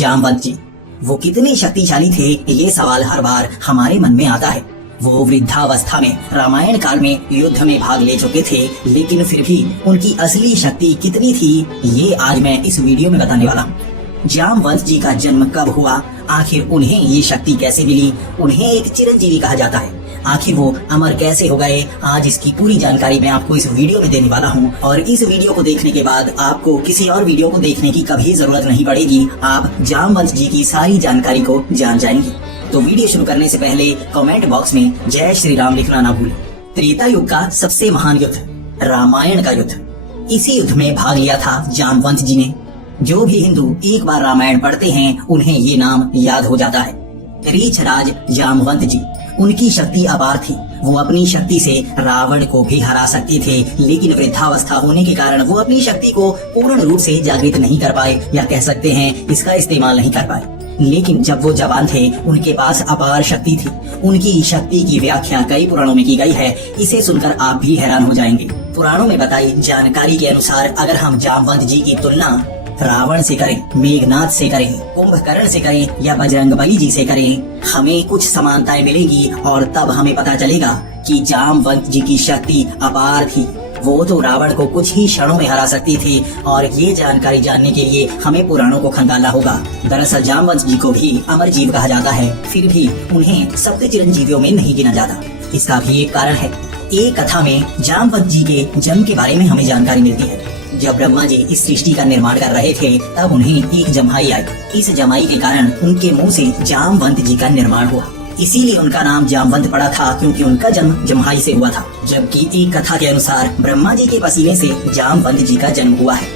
जामवंत जी वो कितने शक्तिशाली थे, ये सवाल हर बार हमारे मन में आता है। वो वृद्धावस्था में रामायण काल में युद्ध में भाग ले चुके थे, लेकिन फिर भी उनकी असली शक्ति कितनी थी, ये आज मैं इस वीडियो में बताने वाला हूँ। जामवंत जी का जन्म कब हुआ, आखिर उन्हें ये शक्ति कैसे मिली, उन्हें एक चिरंजीवी कहा जाता है, आखिर वो अमर कैसे हो गए, आज इसकी पूरी जानकारी मैं आपको इस वीडियो में देने वाला हूँ। और इस वीडियो को देखने के बाद आपको किसी और वीडियो को देखने की कभी जरूरत नहीं पड़ेगी, आप जामवंत जी की सारी जानकारी को जान जाएंगे। तो वीडियो शुरू करने से पहले कमेंट बॉक्स में जय श्री राम लिखना ना भूलें। त्रेता युग का सबसे महान युद्ध, रामायण का युद्ध, इसी युद्ध में भाग लिया था जामवंत जी ने। जो भी हिंदू एक बार रामायण पढ़ते हैं उन्हें ये नाम याद हो जाता है। रीछ राज जामवंत जी, उनकी शक्ति अपार थी। वो अपनी शक्ति से रावण को भी हरा सकते थे, लेकिन वृद्धावस्था होने के कारण वो अपनी शक्ति को पूर्ण रूप से जागृत नहीं कर पाए, या कह सकते हैं इसका इस्तेमाल नहीं कर पाए। लेकिन जब वो जवान थे उनके पास अपार शक्ति थी। उनकी शक्ति की व्याख्या कई पुराणों में की गई है, इसे सुनकर आप भी हैरान हो जाएंगे। पुराणों में बताई जानकारी के अनुसार अगर हम जामवंत जी की तुलना रावण से करें, मेघनाथ से करें, कुंभकर्ण से करें या बजरंगबली जी से करें, हमें कुछ समानताएं मिलेंगी और तब हमें पता चलेगा कि जामवंत जी की शक्ति अपार थी। वो तो रावण को कुछ ही क्षणों में हरा सकती थी, और ये जानकारी जानने के लिए हमें पुराणों को खंगालना होगा। दरअसल जामवंत जी को भी अमर जीव कहा जाता है, फिर भी उन्हें सप्त चिरंजीवियों में नहीं गिना जाता। इसका भी एक कारण है। एक कथा में जामवंत जी के जन्म के बारे में हमें जानकारी मिलती है। जब ब्रह्मा जी इस सृष्टि का निर्माण कर रहे थे तब उन्हें एक जमाई आई। इस जमाई के कारण उनके मुंह से जामवंत जी का निर्माण हुआ, इसीलिए उनका नाम जामवंत पड़ा था, क्योंकि उनका जन्म जमाई से हुआ था। जबकि एक कथा के अनुसार ब्रह्मा जी के पसीने से जामवंत जी का जन्म हुआ है।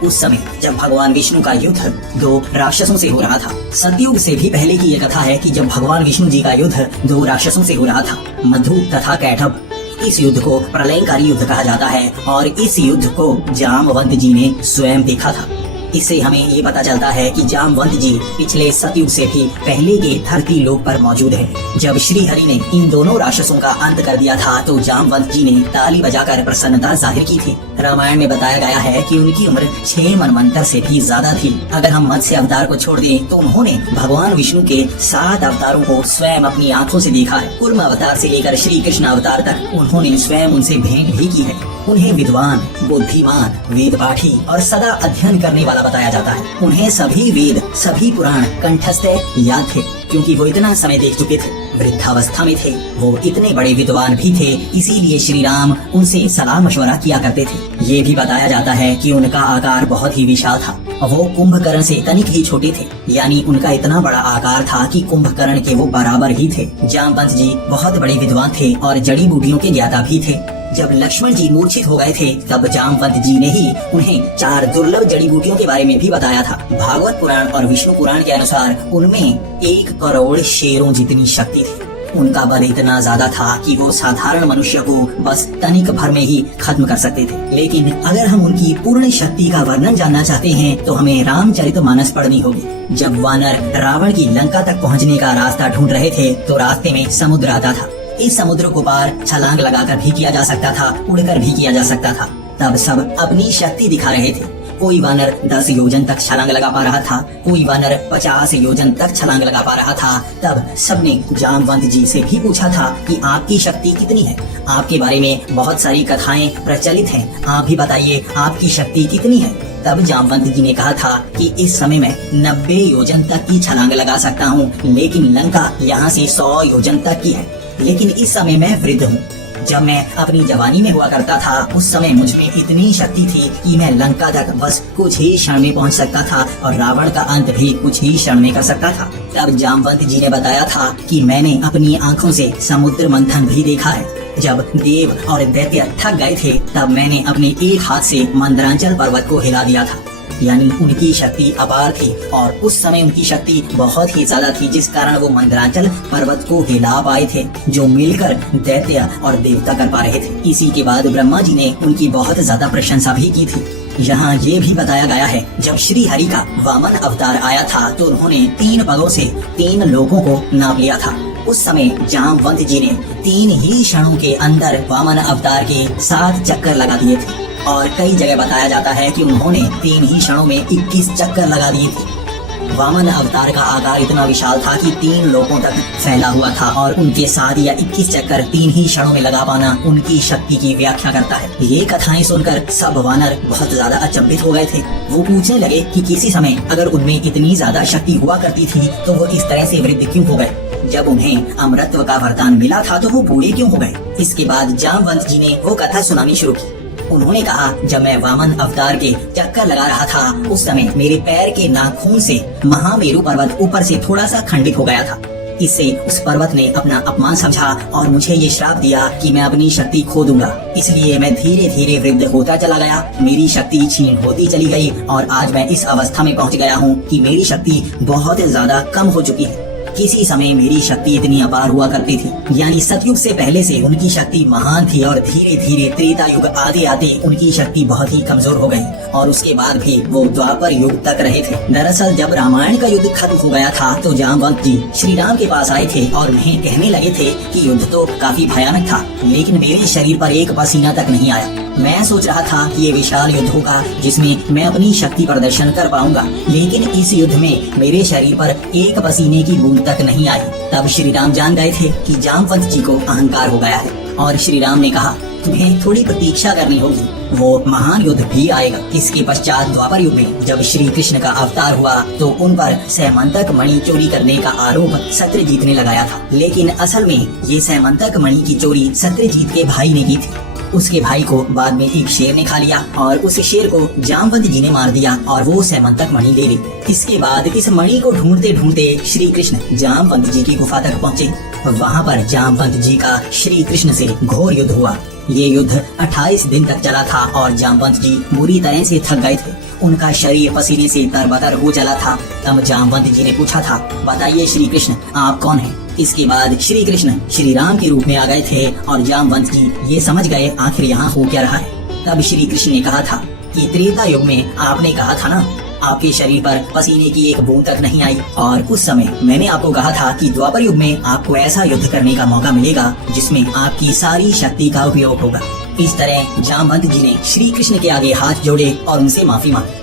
उस समय जब भगवान विष्णु का युद्ध दो राक्षसों से हो रहा था। सतयुग से भी पहले की यह कथा है कि जब भगवान विष्णु जी का युद्ध दो राक्षसों से हो रहा था, मधु तथा कैटभ। इस युद्ध को प्रलयंकारी युद्ध कहा जाता है, और इस युद्ध को जामवंत जी ने स्वयं देखा था। इससे हमें ये पता चलता है कि जामवंत जी पिछले सतयुग से भी पहले के धरती लोक पर मौजूद हैं। जब श्री हरि ने इन दोनों राक्षसों का अंत कर दिया था तो जामवंत जी ने ताली बजाकर प्रसन्नता जाहिर की थी। रामायण में बताया गया है कि उनकी उम्र 6 मनवंतर से भी ज्यादा थी। अगर हम मत्स्य अवतार को छोड़ दें तो उन्होंने भगवान विष्णु के 7 अवतारों को स्वयं अपनी आंखों से देखा है। कूर्म अवतार से लेकर श्री कृष्ण अवतार तक उन्होंने स्वयं उनसे भेंट भी की है। उन्हें विद्वान, बुद्धिमान, वेद पाठी और सदा अध्ययन करने वाला बताया जाता है। उन्हें सभी वेद, सभी पुराण कंठस्थ याद थे, क्योंकि वो इतना समय देख चुके थे। वृद्धावस्था में थे, वो इतने बड़े विद्वान भी थे, इसीलिए श्री राम उनसे सलाह मशवरा किया करते थे। ये भी बताया जाता है कि उनका आकार बहुत ही विशाल था। वो कुंभकर्ण से तनिक ही छोटे थे, यानी उनका इतना बड़ा आकार था कि कुंभकर्ण के वो बराबर ही थे। जामवंत जी बहुत बड़े विद्वान थे और जड़ी बूटियों के ज्ञाता भी थे। जब लक्ष्मण जी मूर्छित हो गए थे तब जामवंत जी ने ही उन्हें 4 दुर्लभ जड़ी बूटियों के बारे में भी बताया था। भागवत पुराण और विष्णु पुराण के अनुसार उनमें 1 करोड़ शेरों जितनी शक्ति थी। उनका बल इतना ज्यादा था कि वो साधारण मनुष्य को बस तनिक भर में ही खत्म कर सकते थे। लेकिन अगर हम उनकी पूर्ण शक्ति का वर्णन जानना चाहते हैं तो हमें रामचरितमानस पढ़नी होगी। जब वानर रावण की लंका तक पहुँचने का रास्ता ढूंढ रहे थे तो रास्ते में समुद्र आता था। इस समुद्र को पार छलांग लगाकर भी किया जा सकता था, उड़कर भी किया जा सकता था। तब सब अपनी शक्ति दिखा रहे थे। कोई वानर 10 योजन तक छलांग लगा पा रहा था, कोई वानर 50 योजन तक छलांग लगा पा रहा था। तब सबने जामवंत जी से भी पूछा था कि आपकी शक्ति कितनी है। आपके बारे में बहुत सारी कथाएं प्रचलित हैं, आप भी बताइए आपकी शक्ति कितनी है। तब जामवंत जी ने कहा था कि इस समय मैं 90 योजन तक की छलांग लगा सकता हूँ, लेकिन लंका यहाँ से 100 योजन तक की है। लेकिन इस समय मैं वृद्ध हूँ। जब मैं अपनी जवानी में हुआ करता था उस समय मुझ में इतनी शक्ति थी कि मैं लंका तक बस कुछ ही क्षण में पहुँच सकता था, और रावण का अंत भी कुछ ही क्षण में कर सकता था। तब जामवंत जी ने बताया था कि मैंने अपनी आंखों से समुद्र मंथन भी देखा है। जब देव और दैत्य थक गए थे तब मैंने अपने एक हाथ से मंदरांचल पर्वत को हिला दिया था। यानी उनकी शक्ति अपार थी, और उस समय उनकी शक्ति बहुत ही ज्यादा थी, जिस कारण वो मंदरांचल पर्वत को हिला पाए थे, जो मिलकर दैत्य और देवता कर पा रहे थे। इसी के बाद ब्रह्मा जी ने उनकी बहुत ज्यादा प्रशंसा भी की थी। यहाँ ये भी बताया गया है जब श्री हरि का वामन अवतार आया था तो उन्होंने 3 पगों से 3 लोगों को नाप लिया था। उस समय जामवंत जी ने 3 ही क्षणों के अंदर वामन अवतार के 7 चक्कर लगा दिए थे, और कई जगह बताया जाता है कि उन्होंने 3 ही क्षणों में 21 चक्कर लगा दिए थे। वामन अवतार का आकार इतना विशाल था कि 3 लोकों तक फैला हुआ था और उनके 7 या 21 चक्कर 3 ही क्षणों में लगा पाना उनकी शक्ति की व्याख्या करता है। ये कथाएं सुनकर सब वानर बहुत ज्यादा अचंभित हो गए थे। वो पूछने लगे कि किसी समय अगर उनमें इतनी ज्यादा शक्ति हुआ करती थी तो वो इस तरह से वृद्ध क्यों हो गए। जब उन्हें अमृतत्व का वरदान मिला था तो वो बूढ़े क्यों हो गए। इसके बाद जामवंत जी ने वो कथा सुनानी शुरू की। उन्होंने कहा, जब मैं वामन अवतार के चक्कर लगा रहा था उस समय मेरे पैर के नाखून से महामेरु पर्वत ऊपर से थोड़ा सा खंडित हो गया था। इससे उस पर्वत ने अपना अपमान समझा और मुझे ये श्राप दिया कि मैं अपनी शक्ति खो दूंगा। इसलिए मैं धीरे धीरे वृद्ध होता चला गया, मेरी शक्ति क्षीण होती चली गई और आज मैं इस अवस्था में पहुंच गया हूं कि मेरी शक्ति बहुत ज्यादा कम हो चुकी है। किसी समय मेरी शक्ति इतनी अपार हुआ करती थी, यानी सतयुग से पहले से उनकी शक्ति महान थी और धीरे धीरे त्रेता युग आते आते उनकी शक्ति बहुत ही कमजोर हो गई और उसके बाद भी वो द्वापर युग तक रहे थे। दरअसल जब रामायण का युद्ध खत्म हो गया था तो जामवंत जी श्री राम के पास आए थे और उन्हें कहने लगे थे कि युद्ध तो काफी भयानक था, लेकिन मेरे शरीर पर एक पसीना तक नहीं आया। मैं सोच रहा था कि ये विशाल युद्ध होगा जिसमें मैं अपनी शक्ति प्रदर्शन कर पाऊंगा, लेकिन इस युद्ध में मेरे शरीर पर एक पसीने की बूंद तक नहीं आई। तब श्री राम जान गए थे कि जामवंत जी को अहंकार हो गया है और श्री राम ने कहा, तुम्हें थोड़ी प्रतीक्षा करनी होगी, वो महान युद्ध भी आएगा। इसके पश्चात द्वापर युग में जब श्री कृष्ण का अवतार हुआ तो उन पर सैमंतक मणि चोरी करने का आरोप सत्यजीत ने लगाया था, लेकिन असल में ये सैमंतक मणि की चोरी सत्यजीत के भाई ने की थी। उसके भाई को बाद में एक शेर ने खा लिया और उस शेर को जामवंत जी ने मार दिया और वो सैमंतक मणि ले ली। इसके बाद इस मणि को ढूंढते ढूंढते श्री कृष्ण जामवंत जी की गुफा तक पहुँचे। वहाँ पर जामवंत जी का श्री कृष्ण से घोर युद्ध हुआ। ये युद्ध 28 दिन तक चला था और जामवंत जी बुरी तरह से थक गए थे। उनका शरीर पसीने से तरबतर हो चला था। तब जामवंत जी ने पूछा था, बताइए श्री कृष्ण, आप कौन हैं? इसके बाद श्री कृष्ण श्री राम के रूप में आ गए थे और जामवंत जी ये समझ गए आखिर यहाँ हो क्या रहा है। तब श्री कृष्ण ने कहा था कि त्रेता युग में आपने कहा था ना, आपके शरीर पर पसीने की एक बूंद तक नहीं आई और उस समय मैंने आपको कहा था कि द्वापर युग में आपको ऐसा युद्ध करने का मौका मिलेगा जिसमें आपकी सारी शक्ति का उपयोग होगा। इस तरह जामवंत जी ने श्री कृष्ण के आगे हाथ जोड़े और उनसे माफी मांगी।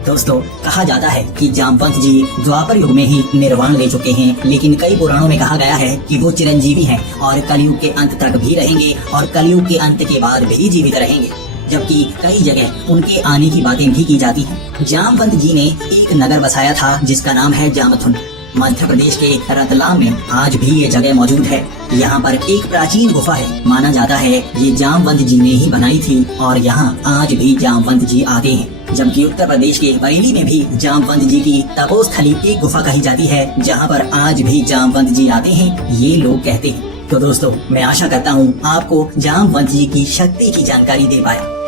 दोस्तों, कहा जाता है कि जामवंत जी द्वापर युग में ही निर्वाण ले चुके हैं, लेकिन कई पुराणों में कहा गया है कि वो चिरंजीवी हैं और कलयुग के अंत तक भी रहेंगे और कलयुग के अंत के बाद भी जीवित रहेंगे, जबकि कई जगह उनके आने की बातें भी की जाती हैं। जामवंत जी ने एक नगर बसाया था जिसका नाम है जामथुन। मध्य प्रदेश के रतलाम में आज भी ये जगह मौजूद है। यहाँ पर एक प्राचीन गुफा है, माना जाता है ये जामवंत जी ने ही बनाई थी और यहाँ आज भी जामवंत जी आते हैं। जबकि उत्तर प्रदेश के बरेली में भी जामवंत जी की तपोस्थली एक गुफा कही जाती है जहाँ पर आज भी जामवंत जी आते हैं, ये लोग कहते हैं। तो दोस्तों, मैं आशा करता हूँ आपको जामवंत जी की शक्ति की जानकारी दे पाया।